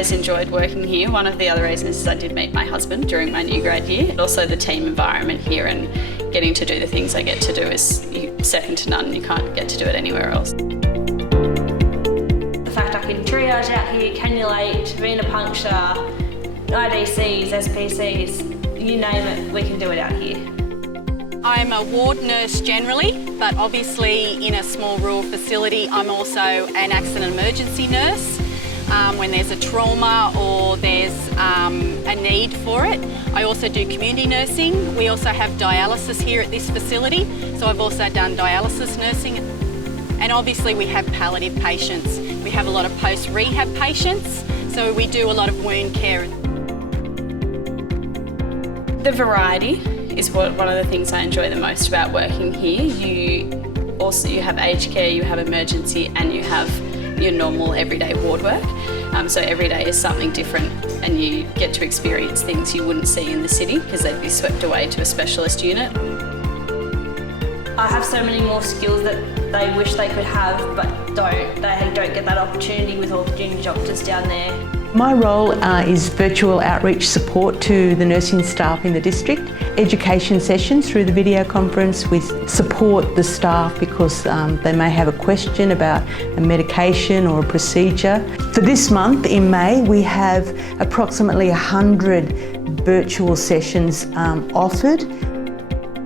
always enjoyed working here. One of the other reasons is I did meet my husband during my new grad year. Also the team environment here and getting to do the things I get to do is second to none. You can't get to do it anywhere else. The fact I can triage out here, cannulate, venipuncture, IDCs, SPCs, you name it, we can do it out here. I'm a ward nurse generally, but obviously in a small rural facility I'm also an accident emergency nurse. When there's a trauma or there's a need for it. I also do community nursing. We also have dialysis here at this facility, so I've also done dialysis nursing. And obviously we have palliative patients. We have a lot of post-rehab patients, so we do a lot of wound care. The variety is one of the things I enjoy the most about working here. You have aged care, you have emergency, and you have your normal everyday ward work. So every day is something different and you get to experience things you wouldn't see in the city because they'd be swept away to a specialist unit. I have so many more skills that they wish they could have but don't. They don't get that opportunity with all the junior doctors down there. My role is virtual outreach support to the nursing staff in the district, education sessions through the video conference with support the staff because they may have a question about a medication or a procedure. For this month in May we have approximately 100 virtual sessions offered.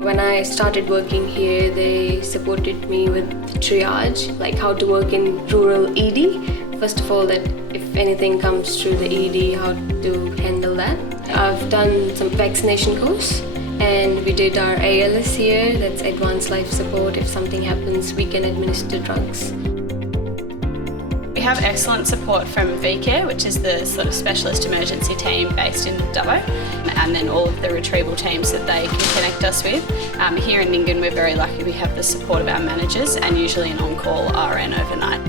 When I started working here, they supported me with the triage, like how to work in rural ED. First of all, that if anything comes through the ED, how to handle that. I've done some vaccination course and we did our ALS here, that's Advanced Life Support. If something happens, we can administer drugs. We have excellent support from VCare, which is the sort of specialist emergency team based in Dubbo, and then all of the retrieval teams that they can connect us with. Here in Nyngan we're very lucky we have the support of our managers and usually an on-call RN overnight.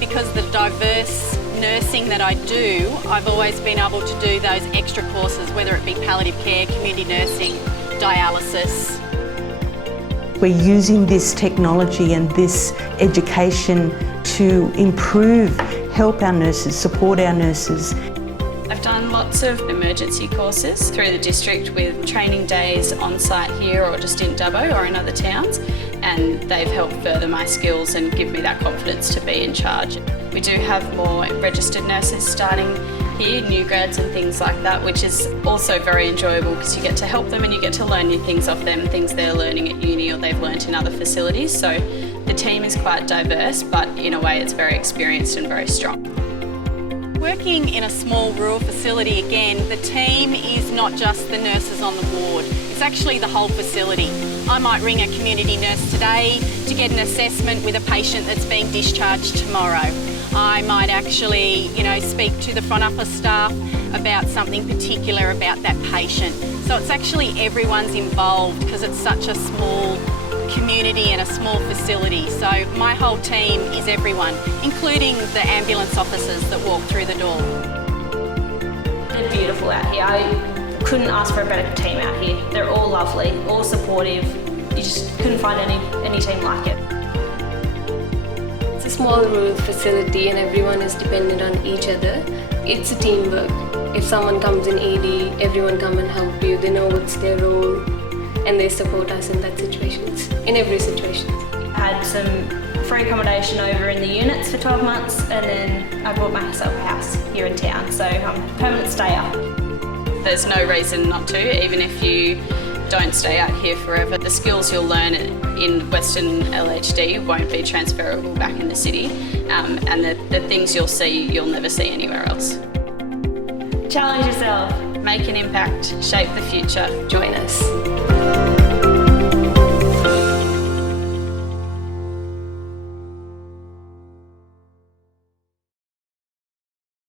Because the diverse nursing that I do, I've always been able to do those extra courses, whether it be palliative care, community nursing, dialysis. We're using this technology and this education to improve, help our nurses, support our nurses. I've done lots of emergency courses through the district with training days on site here or just in Dubbo or in other towns, and they've helped further my skills and give me that confidence to be in charge. We do have more registered nurses starting here, new grads and things like that, which is also very enjoyable because you get to help them and you get to learn new things off them, things they're learning at uni or they've learnt in other facilities. So the team is quite diverse, but in a way it's very experienced and very strong. Working in a small rural facility, again, the team is not just the nurses on the ward, it's actually the whole facility. I might ring a community nurse today to get an assessment with a patient that's being discharged tomorrow. I might actually, speak to the front office staff about something particular about that patient. So it's actually everyone's involved because it's such a small community and a small facility. So my whole team is everyone, including the ambulance officers that walk through the door. They're beautiful out here. I couldn't ask for a better team out here. They're all lovely, all supportive. You just couldn't find any team like it. It's a small rural facility and everyone is dependent on each other. It's a teamwork. If someone comes in ED, everyone come and help you. They know what's their role and they support us in that situations, in every situation. I had some free accommodation over in the units for 12 months and then I bought myself a house here in town, so I'm a permanent stayer. There's no reason not to, even if you don't stay out here forever. The skills you'll learn in Western LHD won't be transferable back in the city, and the things you'll see, you'll never see anywhere else. Challenge yourself. Make an impact, shape the future. Join us.